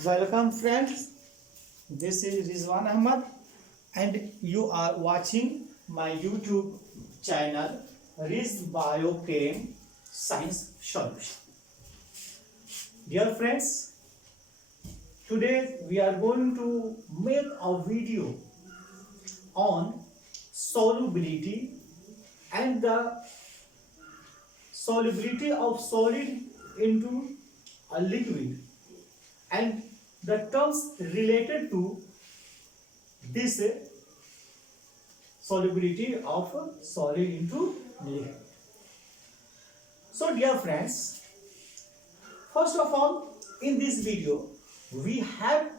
Welcome friends, this is Rizwan Ahmad and you are watching my YouTube channel Riz Biochem Science Solution. Dear friends, today we are going to make a video on solubility and the solubility of solid into a liquid and the terms related to this solubility of solid into liquid. So dear friends, first of all in this video we have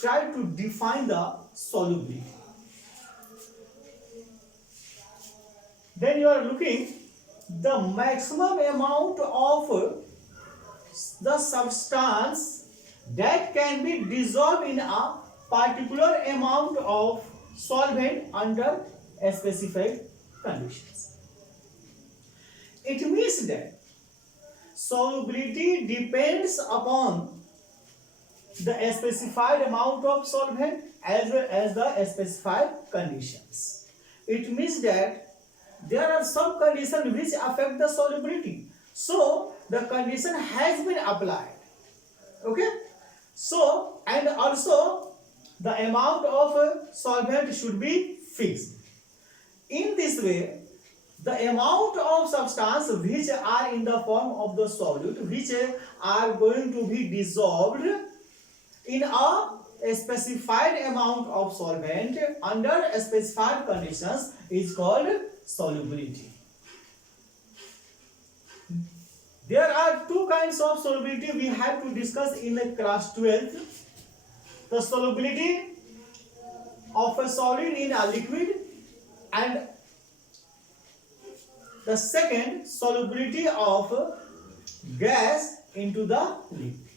tried to define the solubility. Then you are looking the maximum amount of the substance that can be dissolved in a particular amount of solvent under specified conditions. It means that solubility depends upon the specified amount of solvent as well as the specified conditions. It means that there are some conditions which affect the solubility. So the condition has been applied. Okay. So, and also the amount of solvent should be fixed. In this way, the amount of substance which are in the form of the solute, which are going to be dissolved in a specified amount of solvent under specified conditions is called solubility. There are two kinds of solubility we have to discuss in the class 12th. The solubility of a solid in a liquid and the second solubility of gas into the liquid.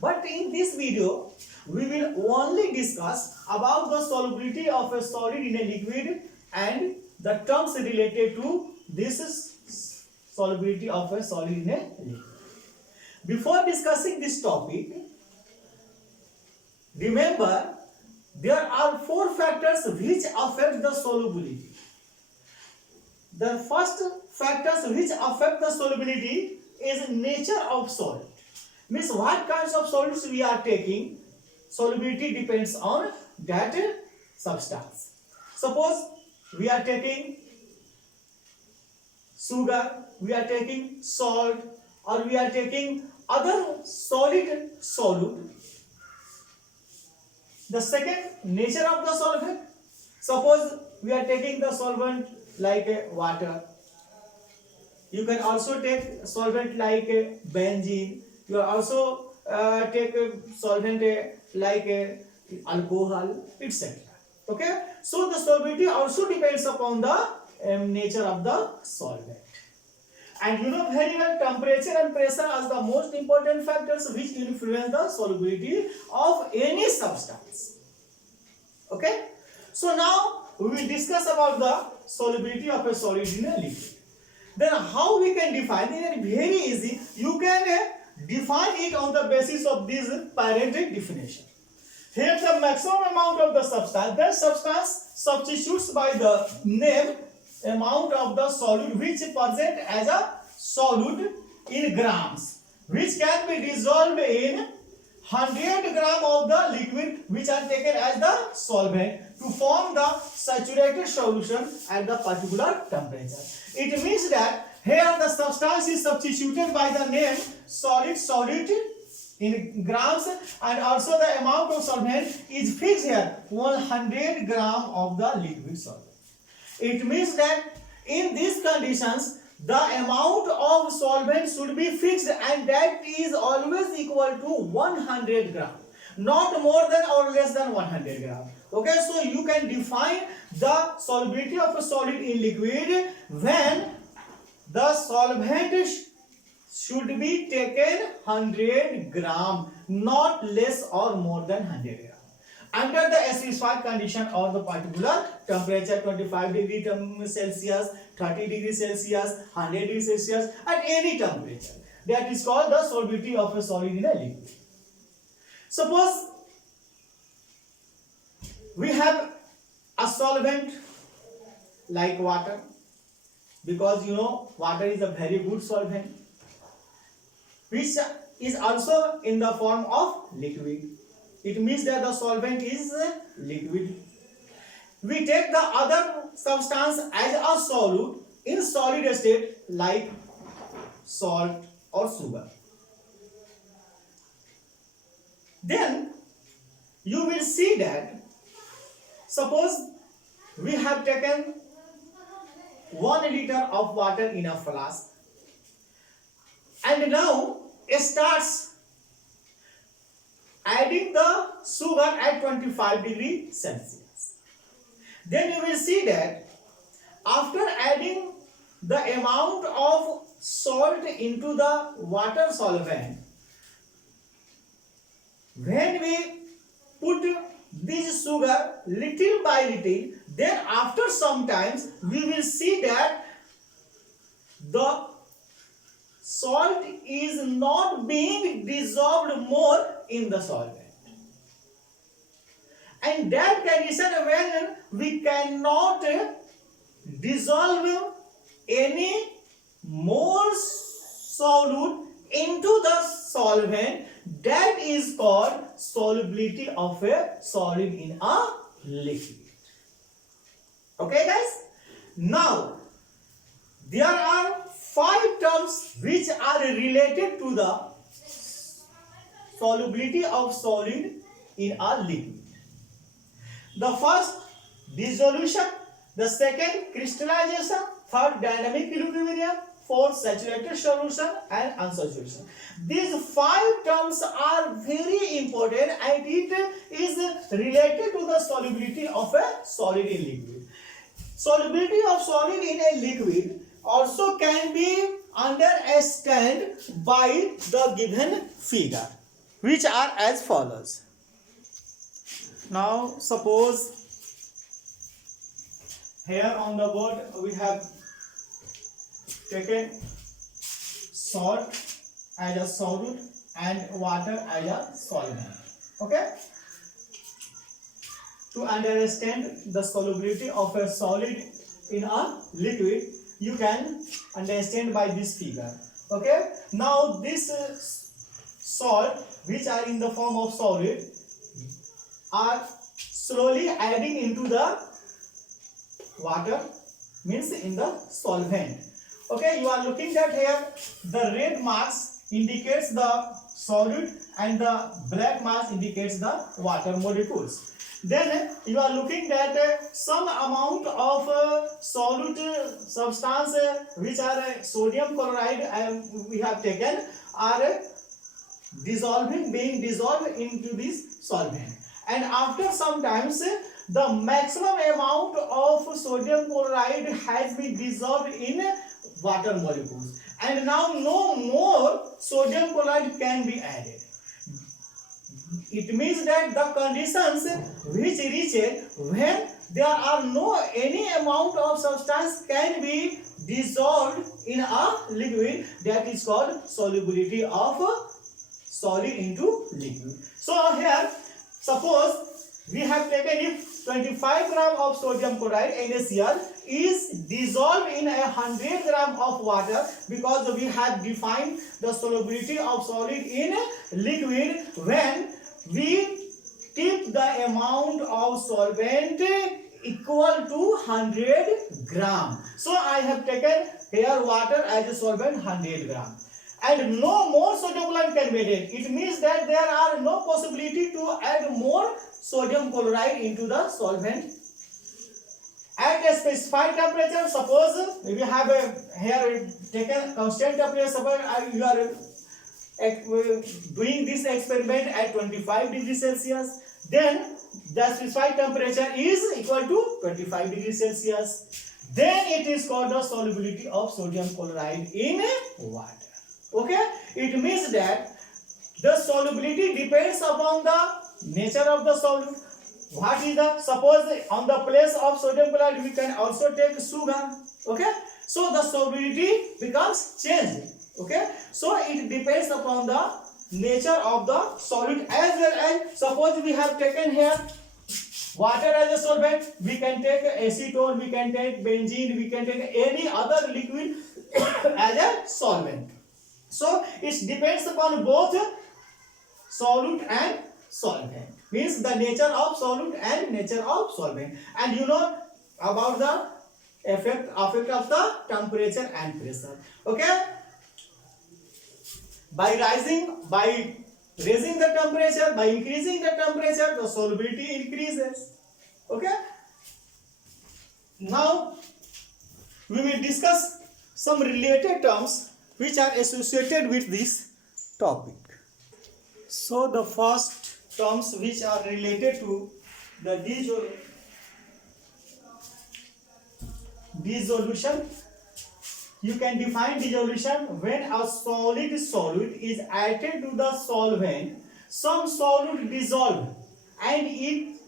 But in this video we will only discuss about the solubility of a solid in a liquid and the terms related to this solubility of a solid in a liquid. Before discussing this topic, remember there are four factors which affect the solubility. The first factors which affect the solubility is nature of solid. Means what kinds of solids we are taking, solubility depends on that substance. Suppose we are taking sugar, we are taking salt, or we are taking other solid solute. The second, nature of the solvent. Suppose we are taking the solvent like water. You can also take solvent like benzene. You also take a solvent like alcohol, etc. Okay. So the solubility also depends upon the nature of the solvent. And you know very well temperature and pressure are the most important factors which influence the solubility of any substance. Okay. So now we will discuss about the solubility of a solid in a liquid. Then how we can define it? Very easy. You can define it on the basis of this parenthetic definition. Here the maximum amount of the substance, that substance substitutes by the name amount of the solute which present as a solute in grams, which can be dissolved in 100 gram of the liquid which are taken as the solvent to form the saturated solution at the particular temperature. It means that here the substance is substituted by the name solute in grams and also the amount of solvent is fixed here 100 gram of the liquid solvent. It means that in these conditions the amount of solvent should be fixed and that is always equal to 100 gram, not more than or less than 100 gram. Okay, so you can define the solubility of a solid in liquid when the solvent should be taken 100 gram, not less or more than 100 gram. Under the specified condition or the particular temperature 25 degree Celsius, 30 degrees Celsius, 100 degrees Celsius, at any temperature. That is called the solubility of a solid in a liquid. Suppose we have a solvent like water, because water is a very good solvent, which is also in the form of liquid. It means that the solvent is liquid. We take the other substance as a solute in solid state like salt or sugar. Then you will see that, suppose we have taken 1 liter of water in a flask, and now it starts adding the sugar at 25 degrees Celsius. Then you will see that after adding the amount of salt into the water solvent, when we put this sugar little by little, then after some times we will see that the salt is not being dissolved more in the solvent. And that condition, when we cannot dissolve any more solute into the solvent, that is called solubility of a solid in a liquid. Okay guys? Now, there are 5 terms which are related to the solubility of solid in a liquid. The first, dissolution. The second, crystallization. Third, dynamic equilibrium. Fourth, saturated solution and unsaturation. These 5 terms are very important, and it is related to the solubility of a solid in liquid. Solubility of solid in a liquid also can be understood by the given figure, which are as follows. Now suppose here on the board we have taken salt as a solute and water as a solvent. Okay? To understand the solubility of a solid in a liquid, you can understand by this figure. Okay? Now this salt, which are in the form of solid, are slowly adding into the water, means in the solvent. Okay, you are looking at here, the red marks indicates the solid and the black marks indicates the water molecules. Then you are looking at some amount of solute substance which are sodium chloride we have taken are being dissolved into this solvent. And after some times the maximum amount of sodium chloride has been dissolved in water molecules, and now no more sodium chloride can be added. It means that the conditions which reach when there are no any amount of substance can be dissolved in a liquid, that is called solubility of solid into liquid. So here, suppose we have taken if 25 gram of sodium chloride NaCl is dissolved in 100 gram of water, because we have defined the solubility of solid in liquid when we keep the amount of solvent equal to 100 gram. So I have taken here water as a solvent 100 gram. And no more sodium chloride can be added. It means that there are no possibility to add more sodium chloride into the solvent. At a specified temperature, suppose we have here taken constant temperature, suppose you are doing this experiment at 25 degrees Celsius, then the specified temperature is equal to 25 degrees Celsius. Then it is called the solubility of sodium chloride in water. Okay, it means that the solubility depends upon the nature of the solute. What is the, suppose on the place of sodium chloride we can also take sugar. Okay, so the solubility becomes changed. Okay, so it depends upon the nature of the solute, as well as suppose we have taken here water as a solvent, we can take acetone, we can take benzene, we can take any other liquid as a solvent. So it depends upon both solute and solvent, means the nature of solute and nature of solvent. And you know about the effect of the temperature and pressure. Okay, by raising the temperature, by increasing the temperature, the solubility increases. Okay, now we will discuss some related terms which are associated with this topic. So the first terms which are related to the dissolution, you can define dissolution when a solid solute is added to the solvent, some solute dissolved and its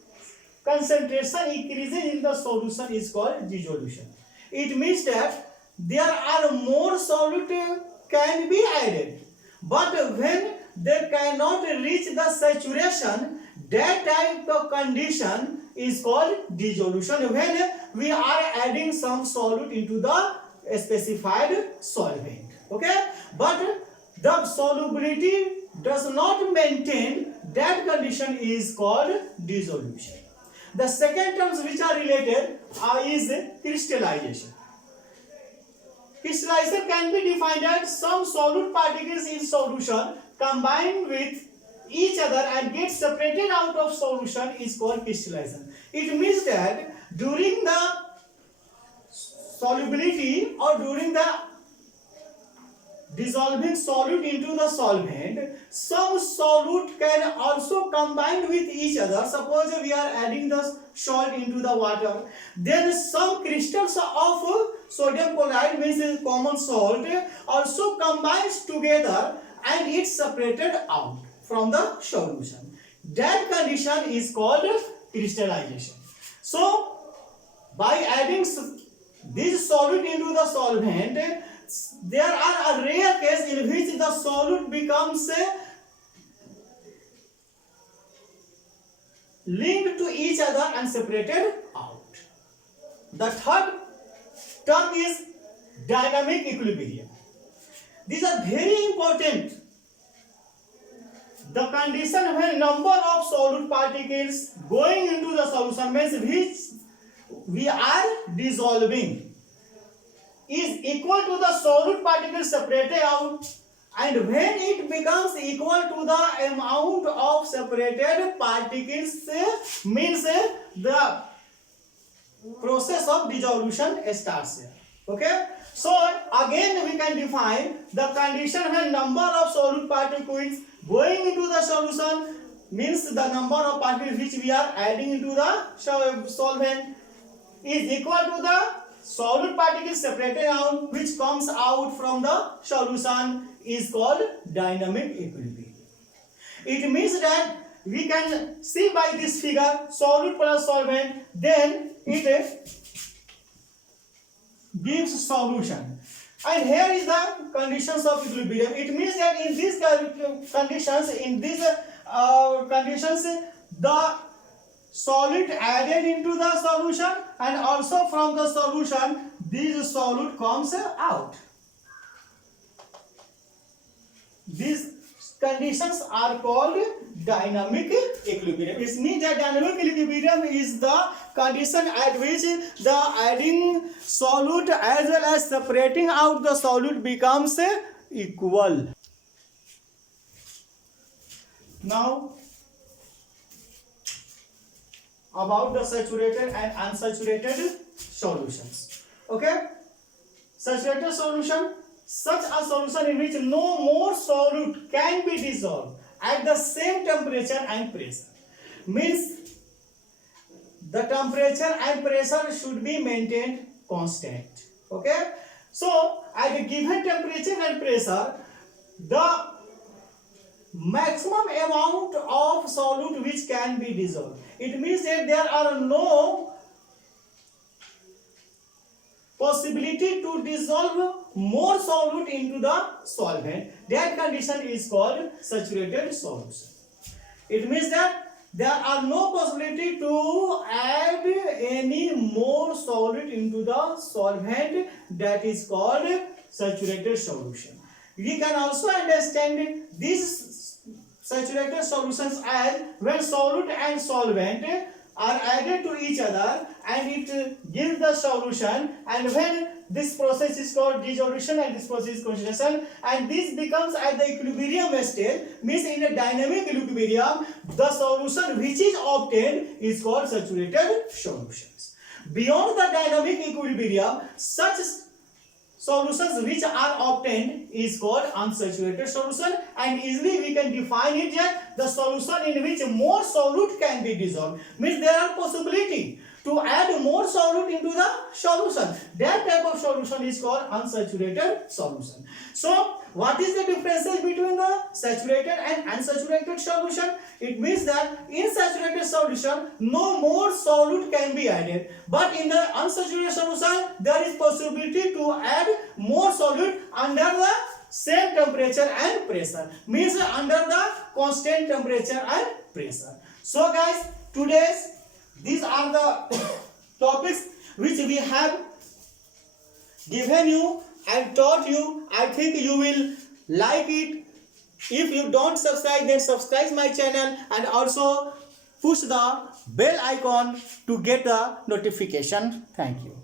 concentration increases in the solution is called dissolution. It means that there are more solute can be added, but when they cannot reach the saturation, that type of condition is called dissolution, when we are adding some solute into the specified solvent. Okay, but the solubility does not maintain, that condition is called dissolution. The second terms which are related is crystallization. Crystallization can be defined as some solute particles in solution combine with each other and get separated out of solution is called crystallization. It means that during the solubility or during the dissolving solute into the solvent, some solute can also combine with each other. Suppose we are adding the salt into the water, then some crystals of sodium chloride, means common salt, also combines together and it's separated out from the solution. That condition is called crystallization. So by adding this solute into the solvent, there are a rare case in which the solute becomes linked to each other and separated out. The third term is dynamic equilibrium. These are very important. The condition when number of solute particles going into the solution, means which we are dissolving, is equal to the solute particles separated out, and when it becomes equal to the amount of separated particles, means the process of dissolution starts here. Okay, so again we can define the condition when number of solute particles going into the solution, means the number of particles which we are adding into the solvent, is equal to the solute particles separated out which comes out from the solution, is called dynamic equilibrium. It means that we can see by this figure solute plus solvent, then it gives solution, and here is the conditions of equilibrium. It means that in these conditions, the solute added into the solution and also from the solution this solute comes out. These conditions are called dynamic equilibrium. It means that dynamic equilibrium is the condition at which the adding solute as well as separating out the solute becomes equal. Now about the saturated and unsaturated solutions. Okay, saturated solution, such a solution in which no more solute can be dissolved at the same temperature and pressure, means the temperature and pressure should be maintained constant. Okay, so at a given temperature and pressure, the maximum amount of solute which can be dissolved, it means that there are no possibility to dissolve more solute into the solvent. That condition is called saturated solution. It means that there are no possibility to add any more solute into the solvent. That is called saturated solution. We can also understand these saturated solutions as when solute and solvent are added to each other and it gives the solution, and when this process is called dissolution and this process is concentration, and this becomes at the equilibrium state, means in a dynamic equilibrium the solution which is obtained is called saturated solutions. Beyond the dynamic equilibrium, such solutions which are obtained is called unsaturated solution, and easily we can define it that the solution in which more solute can be dissolved, means there are possibility to add more solute into the solution. That type of solution is called unsaturated solution. So what is the differences between the saturated and unsaturated solution? It means that in saturated solution no more solute can be added, but in the unsaturated solution there is possibility to add more solute under the same temperature and pressure, means under the constant temperature and pressure. So guys, today's these are the topics which we have given you and taught you. I think you will like it. If you don't subscribe, then subscribe my channel and also push the bell icon to get the notification. Thank you.